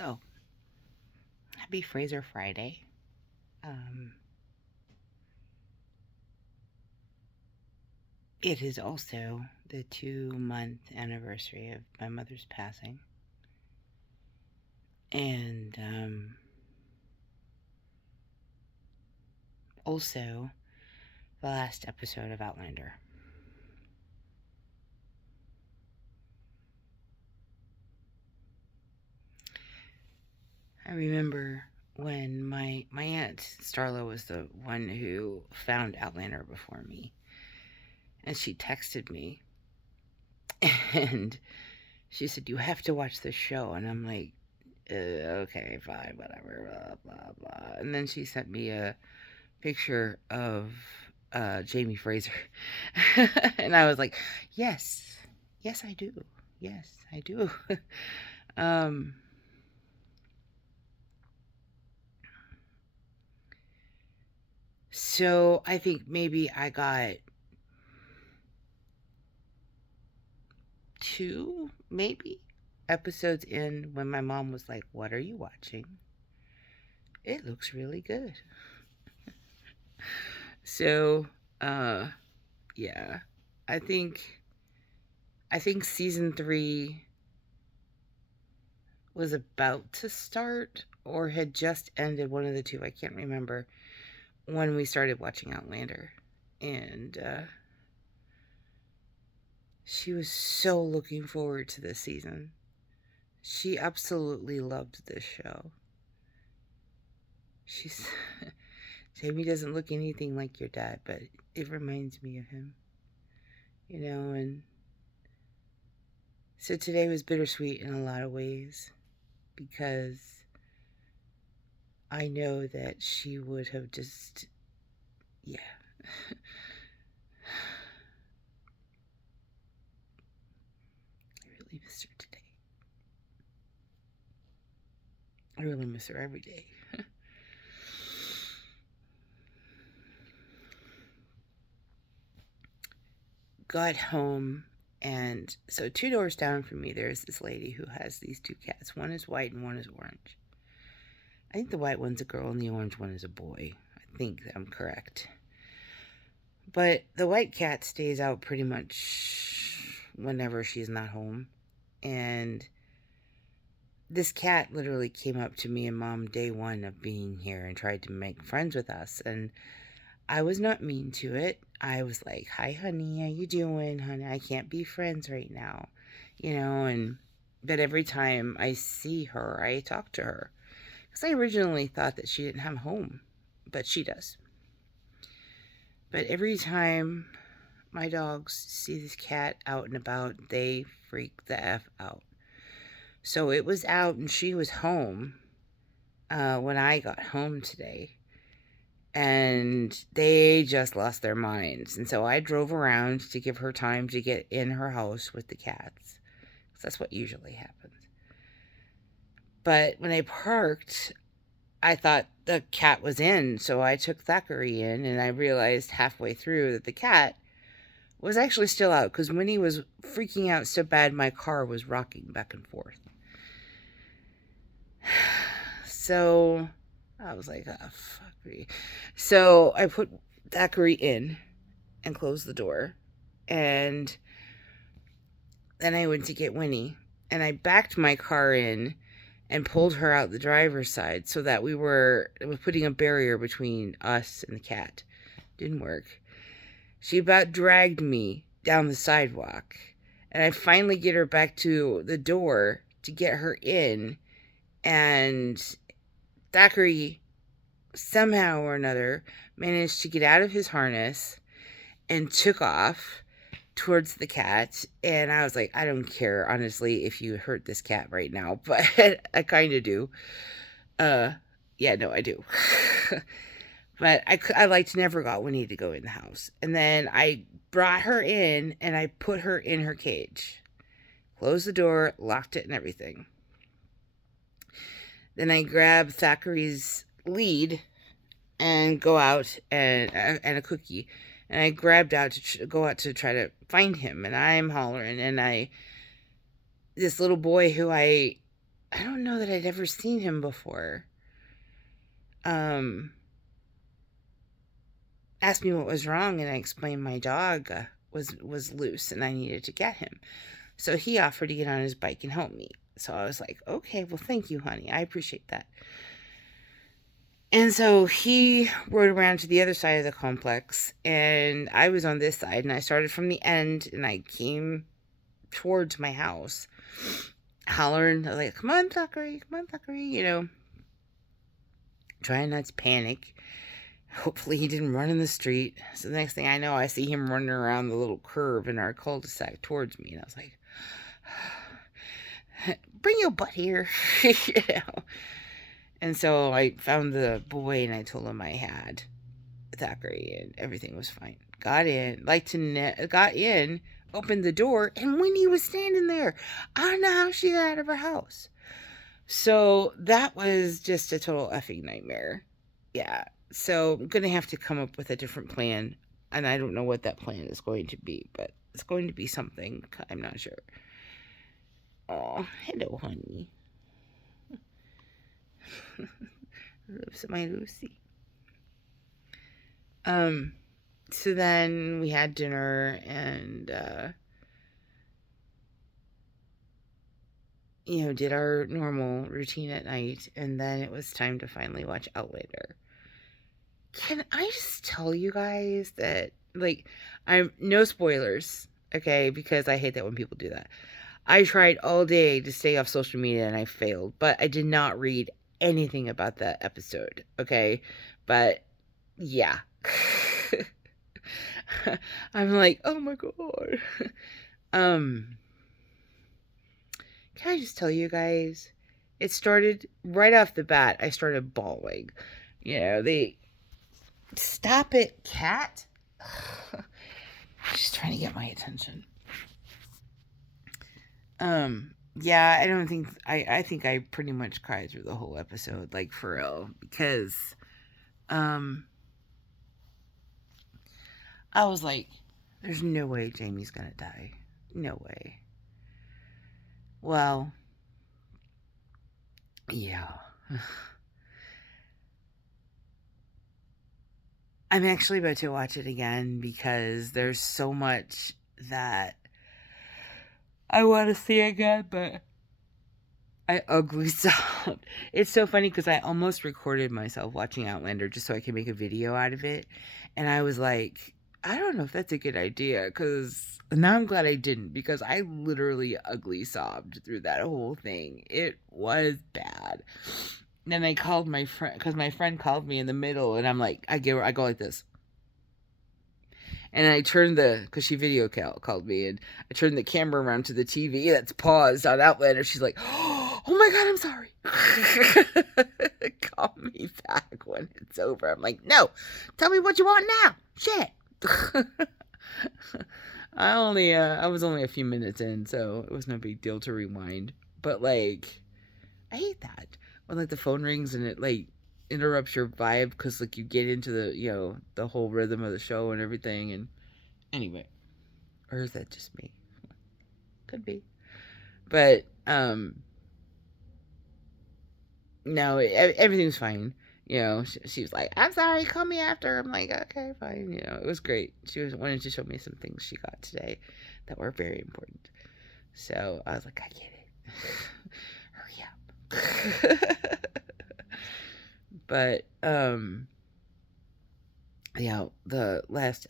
So, happy Fraser Friday. Um, it is also the 2-month anniversary of my mother's passing. And also the last episode of Outlander. I remember when my aunt Starla was the one who found Outlander before me. And she texted me. And she said, "You have to watch this show." And I'm like, okay, fine, whatever, blah, blah, blah. And then she sent me a picture of Jamie Fraser. And I was like, yes, I do. Yes, I do. um, so I think maybe I got 2, maybe, episodes in when my mom was like, "What are you watching? It looks really good." So, yeah, I think season 3 was about to start or had just ended, one of the two. I can't remember when we started watching Outlander. And she was so looking forward to this season. She absolutely loved this show. She's Jamie doesn't look anything like your dad, but it reminds me of him. And so today was bittersweet in a lot of ways because I know that she would have just, yeah. I really miss her today. I really miss her every day. Got home, and so 2 doors down from me, there's this lady who has these 2 cats. One is white and one is orange. I think the white one's a girl and the orange one is a boy. I think I'm correct. But the white cat stays out pretty much whenever she's not home. And this cat literally came up to me and Mom day 1 of being here and tried to make friends with us. And I was not mean to it. I was like, "Hi, honey, how you doing, honey? I can't be friends right now." But every time I see her, I talk to her. Because I originally thought that she didn't have a home, but she does. But every time my dogs see this cat out and about, they freak the F out. So it was out and she was home when I got home today. And they just lost their minds. And so I drove around to give her time to get in her house with the cats. Because that's what usually happens. But when I parked, I thought the cat was in. So I took Thackeray in, and I realized halfway through that the cat was actually still out. Because Winnie was freaking out so bad, my car was rocking back and forth. So I was like, "Oh, fuck me." So I put Thackeray in and closed the door. And then I went to get Winnie. And I backed my car in and pulled her out the driver's side so that it was putting a barrier between us and the cat. Didn't work. She about dragged me down the sidewalk. And I finally get her back to the door to get her in. And Thackeray, somehow or another, managed to get out of his harness and took off towards the cat. And I was like, I don't care, honestly, if you hurt this cat right now, but I kind of do. Yeah, no, I do. But I like to never got Winnie to go in the house. And then I brought her in and I put her in her cage. Closed the door, locked it and everything. Then I grabbed Thackeray's lead and go out and a cookie. And I grabbed out to go out to try to find him. And I'm hollering. And this little boy who I I don't know that I'd ever seen him before. Asked me what was wrong, and I explained my dog was loose and I needed to get him. So he offered to get on his bike and help me. So I was like, okay, well, thank you, honey. I appreciate that. And so he rode around to the other side of the complex, and I was on this side, and I started from the end, and I came towards my house, hollering, like, come on, Thackeray, trying not to panic. Hopefully he didn't run in the street. So the next thing I know, I see him running around the little curve in our cul-de-sac towards me, and I was like, bring your butt here, And so I found the boy, and I told him I had Thackeray, and everything was fine. Got in, opened the door, and Winnie was standing there. I don't know how she got out of her house. So that was just a total effing nightmare. Yeah. So I'm going to have to come up with a different plan, and I don't know what that plan is going to be, but it's going to be something. I'm not sure. Oh, hello, honey. My Lucy. So then we had dinner, and did our normal routine at night, and then it was time to finally watch Outlander. Can I just tell you guys that, like, I'm no spoilers, okay, because I hate that when people do that. I tried all day to stay off social media, and I failed, but I did not read anything about that episode, okay? But yeah. I'm like, oh my god. Can I just tell you guys, it started right off the bat. I started bawling. They stop it, cat. She's trying to get my attention. Yeah, I think I pretty much cried through the whole episode, like, for real, because I was like, there's no way Jamie's gonna die. No way. Well, yeah. I'm actually about to watch it again because there's so much that I want to see again, but I ugly sobbed. It's so funny because I almost recorded myself watching Outlander just so I could make a video out of it. And I was like, I don't know if that's a good idea, because now I'm glad I didn't, because I literally ugly sobbed through that whole thing. It was bad. And then I called my friend, because my friend called me in the middle, and I'm like, I go like this. And I turned because she video called me, and I turned the camera around to the TV that's paused on Outlander. She's like, oh my God, I'm sorry. Call me back when it's over. I'm like, no, tell me what you want now. Shit. I was only a few minutes in, so it was no big deal to rewind. But, like, I hate that when, like, the phone rings and it, like, interrupts your vibe, because, like, you get into the the whole rhythm of the show and everything. And anyway, or is that just me? Could be. But no, everything's fine. She was like, I'm sorry, call me after. I'm like, okay, fine. It was great. She wanted to show me some things she got today that were very important. So I was like, I get it. Hurry up. But yeah, the last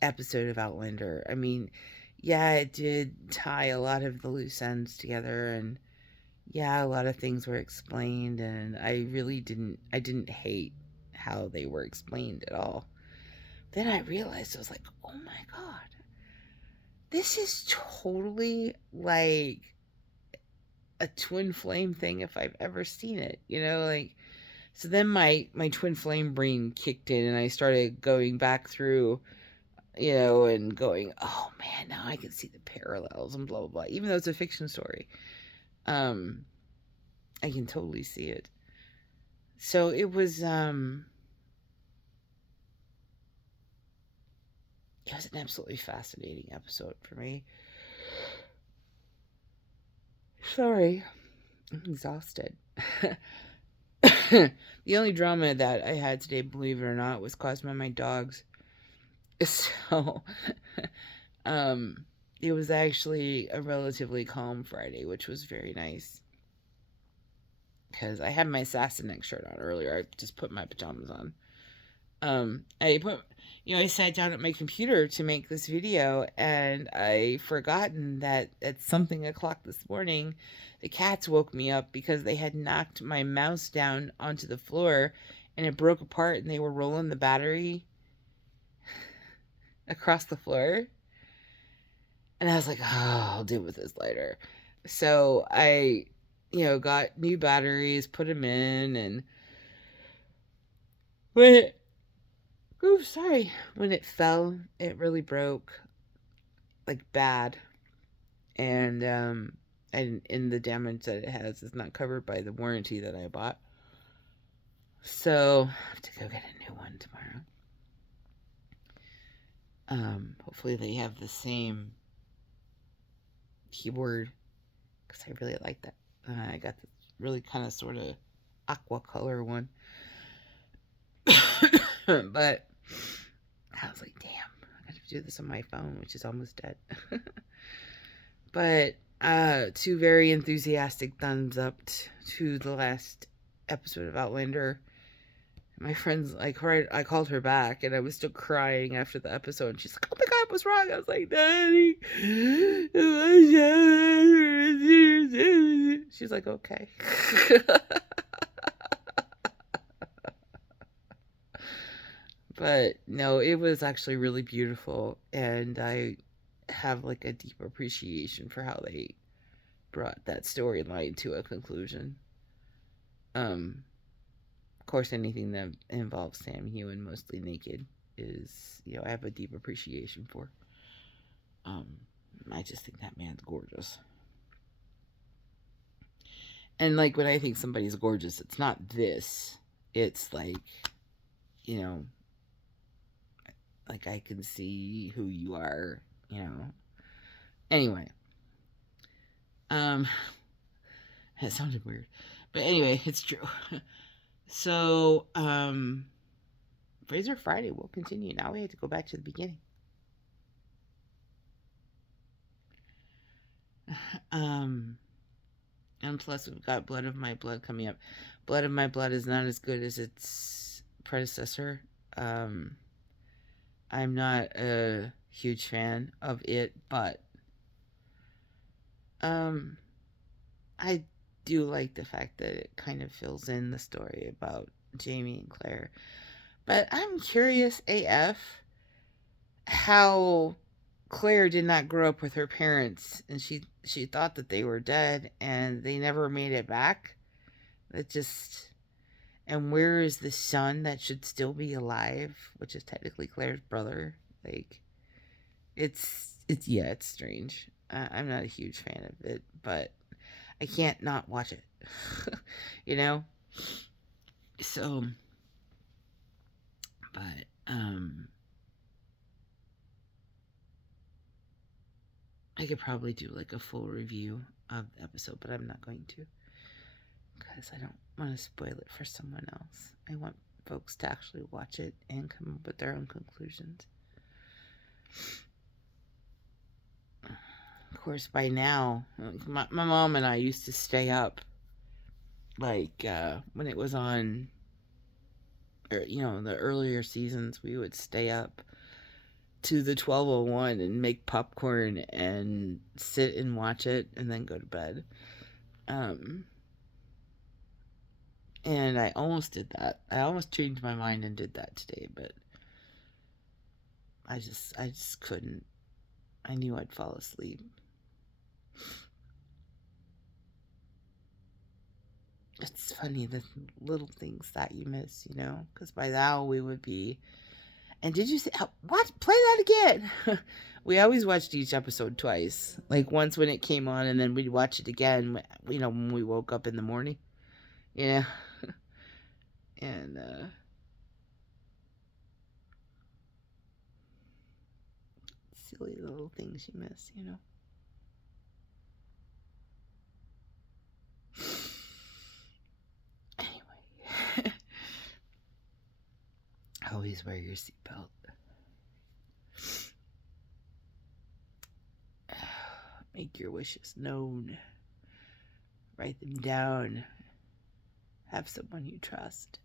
episode of Outlander, I mean, yeah, it did tie a lot of the loose ends together, and yeah, a lot of things were explained, and I didn't hate how they were explained at all. Then I realized, I was like, oh my God, this is totally like a twin flame thing if I've ever seen it, like. So then my twin flame brain kicked in, and I started going back through, and going, oh man, now I can see the parallels and blah, blah, blah. Even though it's a fiction story, I can totally see it. So it was an absolutely fascinating episode for me. Sorry. I'm exhausted. The only drama that I had today, believe it or not, was caused by my dogs. So, um, it was actually a relatively calm Friday, which was very nice. Because I had my Sassenach shirt on earlier. I just put my pajamas on. I sat down at my computer to make this video, and I forgotten that at something o'clock this morning, the cats woke me up because they had knocked my mouse down onto the floor, and it broke apart, and they were rolling the battery across the floor. And I was like, oh, I'll deal with this later. So I, got new batteries, put them in, and when it, when it fell, it really broke, like bad. And in the damage that it has is not covered by the warranty that I bought. So I have to go get a new one tomorrow. Hopefully they have the same keyboard, because I really like that. I got this really kind of sort of aqua color one. But I was like, damn, I gotta do this on my phone, which is almost dead. But 2 very enthusiastic thumbs up to the last episode of Outlander. My friends, I called her back, and I was still crying after the episode, and she's like, oh my god, what's wrong? I was like, Daddy. She's like, okay. But no, it was actually really beautiful, and I have like a deep appreciation for how they brought that storyline to a conclusion. Of course, anything that involves Sam Heughan mostly naked is, I have a deep appreciation for. I just think that man's gorgeous. And like when I think somebody's gorgeous, it's not this. It's like, like I can see who you are, Anyway. That sounded weird. But anyway, it's true. So, Fraser Friday will continue. Now we have to go back to the beginning. And plus we've got Blood of My Blood coming up. Blood of My Blood is not as good as its predecessor. I'm not a huge fan of it, but I do like the fact that it kind of fills in the story about Jamie and Claire. But I'm curious AF how Claire did not grow up with her parents, and she thought that they were dead, and they never made it back. And where is the son that should still be alive, which is technically Claire's brother? Like, it's strange. I'm not a huge fan of it, but I can't not watch it. So, but I could probably do like a full review of the episode, but I'm not going to, because I don't want to spoil it for someone else. I want folks to actually watch it and come up with their own conclusions. Of course, by now, my mom and I used to stay up, like, when it was on, or, the earlier seasons, we would stay up to the 12:01 and make popcorn and sit and watch it and then go to bed. And I almost did that. I almost changed my mind and did that today, but I just couldn't. I knew I'd fall asleep. It's funny, the little things that you miss, because by now we would be. And did you see what? Play that again. We always watched each episode twice. Like once when it came on, and then we'd watch it again, when we woke up in the morning. And silly little things you miss, Always wear your seatbelt. Make your wishes known. Write them down. Have someone you trust.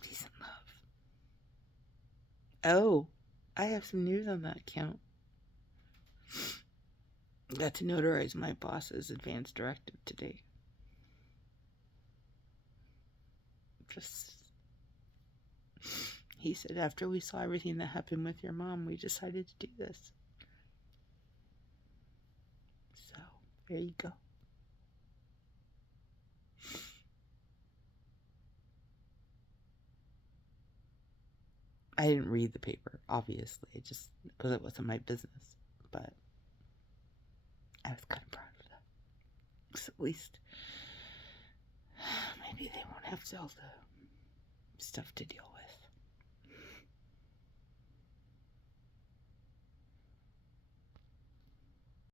Peace and love. Oh, I have some news on that account. Got to notarize my boss's advance directive today. He said after we saw everything that happened with your mom, we decided to do this. So, there you go. I didn't read the paper, obviously, just because it wasn't my business. But I was kind of proud of that. Because at least maybe they won't have all the stuff to deal with.